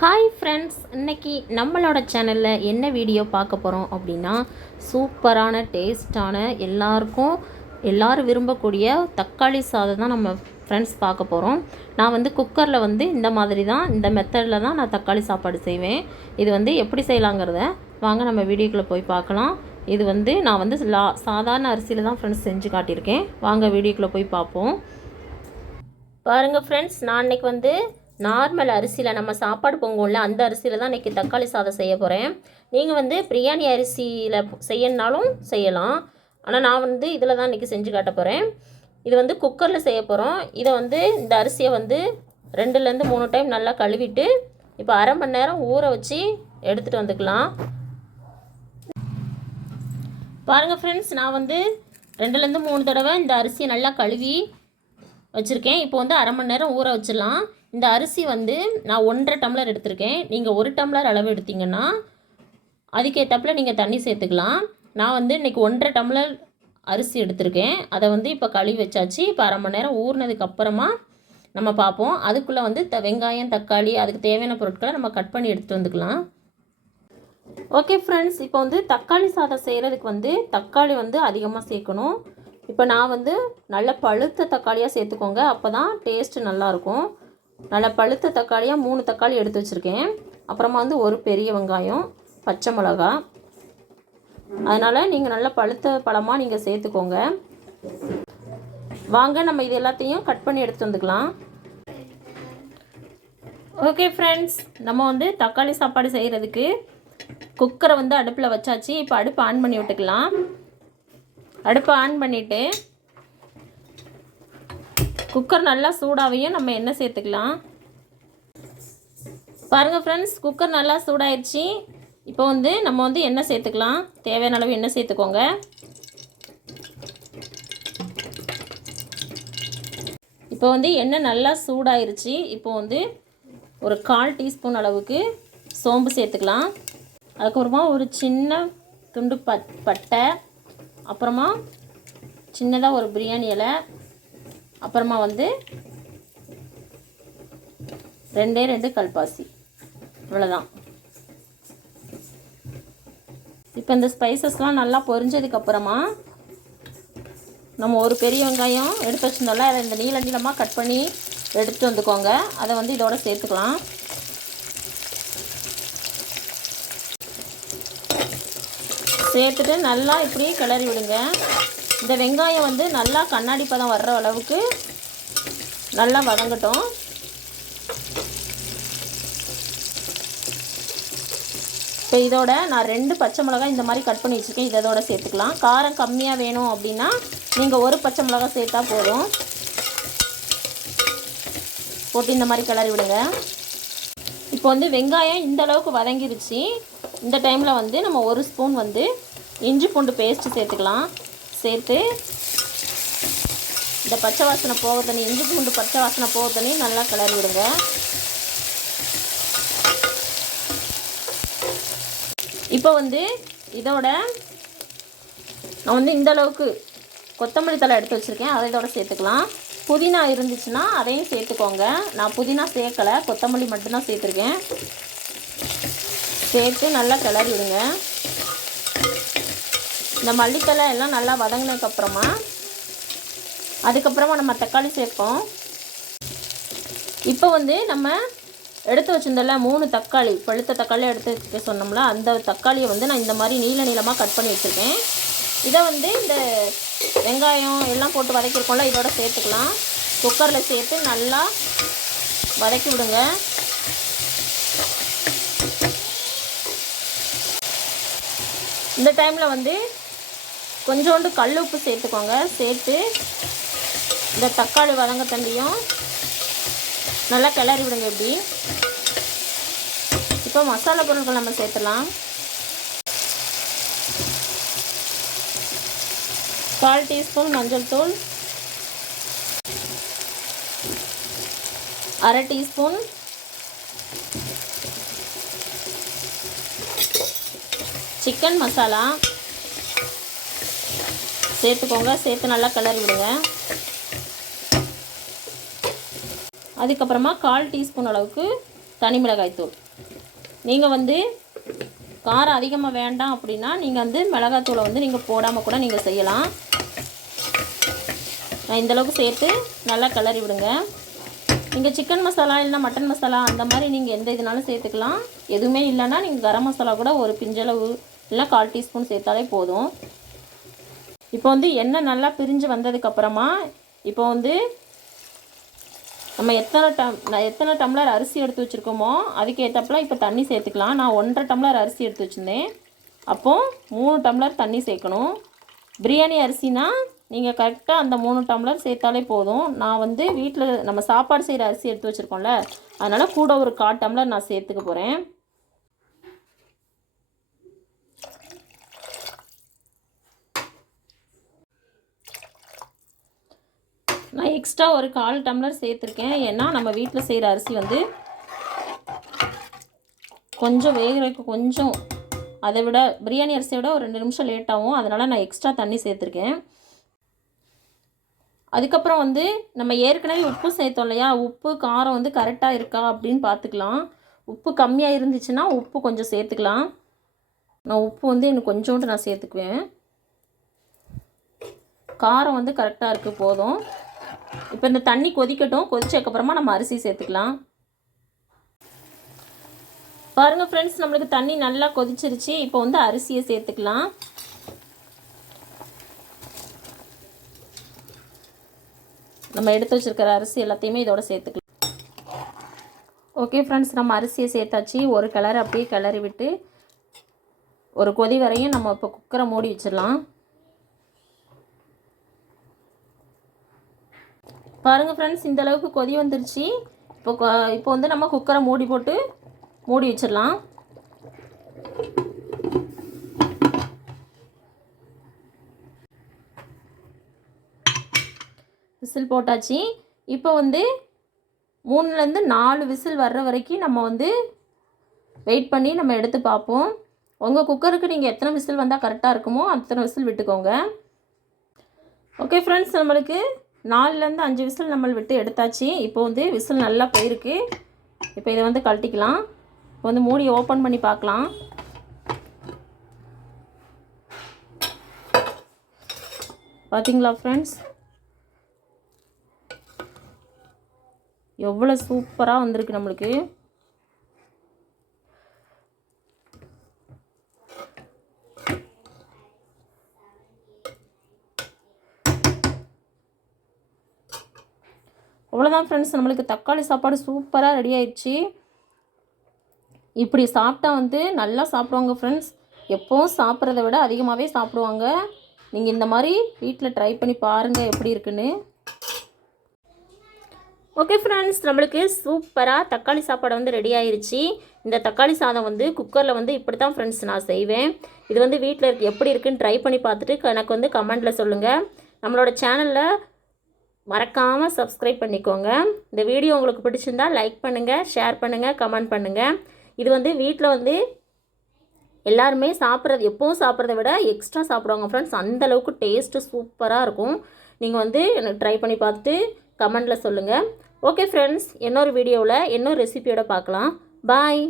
Hi friends, இன்றைக்கி நம்மளோட சேனலில் என்ன வீடியோ பார்க்க போகிறோம் அப்படின்னா, சூப்பரான டேஸ்டான எல்லோரும் விரும்பக்கூடிய தக்காளி சாதம் தான் நம்ம ஃப்ரெண்ட்ஸ் பார்க்க போகிறோம். நான் குக்கரில் இந்த மாதிரி தான், இந்த மெத்தடில் தான் நான் தக்காளி சாப்பாடு செய்வேன். இது எப்படி செய்யலாங்கிறத வாங்க நம்ம வீடியோக்குள்ளே போய் பார்க்கலாம். இது நான் சாதாரண அரிசியில் தான் ஃப்ரெண்ட்ஸ் செஞ்சு காட்டியிருக்கேன். வாங்க வீடியோக்குள்ளே போய் பார்ப்போம். பாருங்கள் ஃப்ரெண்ட்ஸ், நான் இன்றைக்கி நார்மல் அரிசியில் நம்ம சாப்பாடு பொங்கும்ல அந்த அரிசியில் தான் இன்றைக்கி தக்காளி சாதம் செய்ய போகிறேன். நீங்கள் பிரியாணி அரிசியில் செய்யணுனாலும் செய்யலாம். ஆனால் நான் இதில் தான் இன்றைக்கி செஞ்சு காட்ட போகிறேன். இது குக்கரில் செய்ய போகிறோம். இதை இந்த அரிசியை 2லேருந்து 3 டைம் நல்லா கழுவிட்டு இப்போ அரை மணி நேரம் ஊற வச்சு எடுத்துகிட்டு வந்துக்கலாம். பாருங்கள் ஃப்ரெண்ட்ஸ், நான் 2லேருந்து 3 தடவை இந்த அரிசியை நல்லா கழுவி வச்சுருக்கேன். இப்போ அரை மணி நேரம் ஊற வச்சிடலாம். இந்த அரிசி நான் 1.5 டம்ளர் எடுத்திருக்கேன். நீங்கள் 1 டம்ளர் அளவு எடுத்திங்கன்னா அதுக்கேற்றப்பில் நீங்கள் தண்ணி சேர்த்துக்கலாம். நான் இன்றைக்கி 1.5 டம்ளர் அரிசி எடுத்திருக்கேன். அதை இப்போ கழுவி வச்சாச்சு. இப்போ அரை மணி நேரம் ஊறினதுக்கப்புறமா நம்ம பார்ப்போம். அதுக்குள்ளே வெங்காயம், தக்காளி, அதுக்கு தேவையான பொருட்களை நம்ம கட் பண்ணி எடுத்துகிட்டு வந்துக்கலாம். ஓகே ஃப்ரெண்ட்ஸ், இப்போ தக்காளி சாதம் செய்கிறதுக்கு தக்காளி அதிகமாக சேர்க்கணும். இப்போ நான் நல்ல பழுத்த தக்காளியாக சேர்த்துக்கோங்க, அப்போ தான் டேஸ்ட்டு நல்லாயிருக்கும். நல்ல பழுத்த தக்காளியாக 3 தக்காளி எடுத்து வச்சுருக்கேன். அப்புறமா ஒரு பெரிய வெங்காயம், பச்சை மிளகா. அதனால் நீங்கள் நல்ல பழுத்த பழமாக நீங்கள் சேர்த்துக்கோங்க. வாங்க நம்ம இது எல்லாத்தையும் கட் பண்ணி எடுத்து வந்துக்கலாம். ஓகே ஃப்ரெண்ட்ஸ், நம்ம தக்காளி சாப்பாடு செய்கிறதுக்கு குக்கரை அடுப்பில் வச்சாச்சு. இப்போ அடுப்பை ஆன் பண்ணி விட்டுக்கலாம். அடுப்பை ஆன் பண்ணிவிட்டு குக்கர் நல்லா சூடாவையும் நம்ம எண்ணெய் சேர்த்துக்கலாம். பாருங்கள் ஃப்ரெண்ட்ஸ், குக்கர் நல்லா சூடாயிடுச்சு. இப்போ நம்ம எண்ணெய் சேர்த்துக்கலாம். தேவையான அளவு எண்ணெய் சேர்த்துக்கோங்க. இப்போ எண்ணெய் நல்லா சூடாயிருச்சு. இப்போ ஒரு 1/4 டீஸ்பூன் அளவுக்கு சோம்பு சேர்த்துக்கலாம். அதுக்கப்புறமா ஒரு சின்ன துண்டு பட்டை, அப்புறமா சின்னதாக ஒரு பிரியாணி இலை, அப்புறமா 2 கல்பாசி. இவ்வளோதான். இப்போ இந்த ஸ்பைசஸ்லாம் நல்லா பொரிஞ்சதுக்கப்புறமா நம்ம ஒரு பெரிய வெங்காயம் எடுத்து வச்சுருந்தோம்ல, அதை இந்த நீளமாக கட் பண்ணி எடுத்துகிட்டு வந்துக்கோங்க. அதை இதோட சேர்த்துக்கலாம். சேர்த்துட்டு நல்லா இப்படி கிளறி விடுங்க. இந்த வெங்காயம் நல்லா கண்ணாடி பதம் வர்ற அளவுக்கு நல்லா வதங்கட்டும். இப்போ இதோட நான் 2 பச்சை மிளகாய் இந்த மாதிரி கட் பண்ணி வச்சுருக்கேன். இதோட சேர்த்துக்கலாம். காரம் கம்மியாக வேணும் அப்படின்னா நீங்கள் 1 பச்சை மிளகாய் சேர்த்தா போதும். போட்டு இந்த மாதிரி கிளறி விடுங்க. இப்போ வெங்காயம் இந்த அளவுக்கு வதங்கிருச்சு. இந்த டைமில் நம்ம 1 ஸ்பூன் இஞ்சி பூண்டு பேஸ்ட்டு சேர்த்துக்கலாம். சேர்த்து இந்த பச்சை வாசனை போக தண்ணி, இஞ்சி பூண்டு பச்சை வாசனை போக தண்ணி நல்லா கிளறி விடுங்க. இப்போ இதோட நான் இந்த அளவுக்கு கொத்தமல்லி தழை எடுத்து வச்சுருக்கேன். அதை இதோட சேர்த்துக்கலாம். புதினா இருந்துச்சுன்னா அதையும் சேர்த்துக்கோங்க. நான் புதினா சேர்க்கலை, கொத்தமல்லி மட்டும்தான் சேர்த்துருக்கேன். சேர்த்து நல்லா கிளறி விடுங்க. இந்த மல்லித்தழை எல்லாம் நல்லா வதங்கினதுக்கப்புறமா அதுக்கப்புறமா நம்ம தக்காளி சேர்ப்போம். இப்போ நம்ம எடுத்து வச்சுருந்தோம்ல 3 தக்காளி, பழுத்த தக்காளி எடுத்து வைக்க சொன்னோம்ல, அந்த தக்காளியை நான் இந்த மாதிரி நீளமாக கட் பண்ணி வச்சுருக்கேன். இதை இந்த வெங்காயம் எல்லாம் போட்டு வதக்கியிருக்கோம்ல, இதோட சேர்த்துக்கலாம். குக்கரில் சேர்த்து நல்லா வதக்கி விடுங்க. இந்த டைமில் கொஞ்சோண்டு கல் உப்பு சேர்த்துக்கோங்க. சேர்த்து இந்த தக்காளி வதங்க தண்டியும் நல்லா கிளறி விடுங்க. இப்படி இப்போ மசாலா பொருட்கள் நம்ம சேர்த்துலாம். 1/4 டீஸ்பூன் மஞ்சள் தூள், 1/2 டீஸ்பூன் சிக்கன் மசாலா சேர்த்துக்கோங்க. சேர்த்து நல்லா கிளறி விடுங்க. அதுக்கப்புறமா 1/4 டீஸ்பூன் அளவுக்கு தனி மிளகாய்த்தூள். நீங்கள் வந்து காரம் அதிகமாக வேண்டாம் அப்படின்னா நீங்கள் வந்து மிளகாத்தூளை வந்து நீங்கள் போடாமல் கூட நீங்கள் செய்யலாம். நான் இந்தளவுக்கு சேர்த்து நல்லா கிளறி விடுங்க. நீங்கள் சிக்கன் மசாலா இல்லைனா மட்டன் மசாலா அந்த மாதிரி நீங்கள் எந்த இதுனாலும் சேர்த்துக்கலாம். எதுவுமே இல்லைன்னா நீங்கள் கரம் மசாலா கூட ஒரு பிஞ்சளவு இல்லை 1/4 டீஸ்பூன் சேர்த்தாலே போதும். இப்போ வந்து எண்ணெய் நல்லா பிரிஞ்சு வந்ததுக்கப்புறமா இப்போ வந்து நம்ம எத்தனை டம்ளர் அரிசி எடுத்து வச்சுருக்கோமோ அதுக்கு ஏற்றப்பல இப்போ தண்ணி சேர்த்துக்கலாம். நான் 1.5 டம்ளர் அரிசி எடுத்து வச்சுருந்தேன். அப்போது 3 டம்ளர் தண்ணி சேர்க்கணும். பிரியாணி அரிசினா நீங்கள் கரெக்டாக அந்த 3 டம்ளர் சேர்த்தாலே போதும். நான் வந்து வீட்டில் நம்ம சாப்பாடு செய்கிற அரிசி எடுத்து வச்சுருக்கோம்ல, அதனால் கூட ஒரு 1/4 டம்ளர் நான் சேர்த்துக்க போகிறேன். நான் எக்ஸ்ட்ரா ஒரு 1/4 டம்ளர் சேர்த்துருக்கேன். ஏன்னா நம்ம வீட்டில் செய்கிற அரிசி வந்து கொஞ்சம் வேகிறதுக்கு கொஞ்சம் அதை விட பிரியாணி அரிசியை விட ஒரு 2 நிமிஷம் லேட் ஆகும். அதனால் நான் எக்ஸ்ட்ரா தண்ணி சேர்த்துருக்கேன். அதுக்கப்புறம் வந்து நம்ம ஏற்கனவே உப்பு சேர்த்தோம் இல்லையா, உப்பு காரம் வந்து கரெக்டாக இருக்கா அப்படின்னு பார்த்துக்கலாம். உப்பு கம்மியாக இருந்துச்சுன்னா உப்பு கொஞ்சம் சேர்த்துக்கலாம். நான் உப்பு வந்து இன்னும் கொஞ்சோண்டு நான் சேர்த்துக்குவேன். காரம் வந்து கரெக்டாக இருக்குது போதும். இப்போ இந்த தண்ணி கொதிக்கட்டும். கொதிச்சதுக்கப்புறமா நம்ம அரிசி சேர்த்துக்கலாம். பாருங்கள் ஃப்ரெண்ட்ஸ், நம்மளுக்கு தண்ணி நல்லா கொதிச்சிருச்சு. இப்போ வந்து அரிசியை சேர்த்துக்கலாம். நம்ம எடுத்து வச்சுருக்கிற அரிசி எல்லாத்தையுமே இதோட சேர்த்துக்கலாம். ஓகே ஃப்ரெண்ட்ஸ், நம்ம அரிசியை சேர்த்தாச்சு. ஒரு கிளறு அப்படியே கிளறி விட்டு ஒரு கொதி வரையும் நம்ம இப்போ குக்கரை மூடி வச்சிடலாம். பாருங்கள் ஃப்ரெண்ட்ஸ், இந்த அளவுக்கு கொதி வந்துருச்சு. இப்போ வந்து நம்ம குக்கரை மூடி போட்டு மூடி வச்சிடலாம். விசில் போட்டாச்சு. இப்போ வந்து 3லேருந்து 4 விசில் வர்ற வரைக்கும் நம்ம வந்து வெயிட் பண்ணி நம்ம எடுத்து பார்ப்போம். உங்கள் குக்கருக்கு நீங்கள் எத்தனை விசில் வந்தால் கரெக்டாக இருக்குமோ அத்தனை விசில் விட்டுக்கோங்க. ஓகே ஃப்ரெண்ட்ஸ், நம்மளுக்கு 4லேருந்து 5 விசில் நம்ம விட்டு எடுத்தாச்சு. இப்போ வந்து விசில் நல்லா போயிருக்கு. இப்போ இதை வந்து கழட்டிக்கலாம். இப்போ வந்து மூடியை ஓப்பன் பண்ணி பார்க்கலாம். பார்த்தீங்களா ஃப்ரெண்ட்ஸ், எவ்வளோ சூப்பராக வந்திருக்கு நம்மளுக்கு. அவ்வளோதான் ஃப்ரெண்ட்ஸ், நம்மளுக்கு தக்காளி சாப்பாடு சூப்பராக ரெடி ஆயிடுச்சு. இப்படி சாப்பிட்டா வந்து நல்லா சாப்பிடுவாங்க ஃப்ரெண்ட்ஸ். எப்போவும் சாப்பிட்றத விட அதிகமாகவே சாப்பிடுவாங்க. நீங்கள் இந்த மாதிரி வீட்டில் ட்ரை பண்ணி பாருங்கள் எப்படி இருக்குன்னு. ஓகே ஃப்ரெண்ட்ஸ், நம்மளுக்கு சூப்பராக தக்காளி சாப்பாடு வந்து ரெடி ஆயிடுச்சு. இந்த தக்காளி சாதம் வந்து குக்கரில் வந்து இப்படி தான் ஃப்ரெண்ட்ஸ் நான் செய்வேன். இது வந்து வீட்டில் எப்படி இருக்குன்னு ட்ரை பண்ணி பார்த்துட்டு எனக்கு வந்து கமெண்ட்டில் சொல்லுங்கள். நம்மளோட சேனலில் மறக்காமல் சப்ஸ்கிரைப் பண்ணிக்கோங்க. இந்த வீடியோ உங்களுக்கு பிடிச்சிருந்தால் லைக் பண்ணுங்கள், ஷேர் பண்ணுங்கள், கமெண்ட் பண்ணுங்கள். இது வந்து வீட்டில் வந்து எல்லாருமே சாப்பிட்றது எப்போவும் சாப்பிட்றத விட எக்ஸ்ட்ரா சாப்பிடுவாங்க ஃப்ரெண்ட்ஸ். அந்தளவுக்கு டேஸ்ட்டு சூப்பராக இருக்கும். நீங்கள் வந்து எனக்கு ட்ரை பண்ணி பார்த்துட்டு கமெண்டில் சொல்லுங்கள். ஓகே ஃப்ரெண்ட்ஸ், இன்னொரு வீடியோவில் இன்னொரு ரெசிபியோட பார்க்கலாம். பாய்.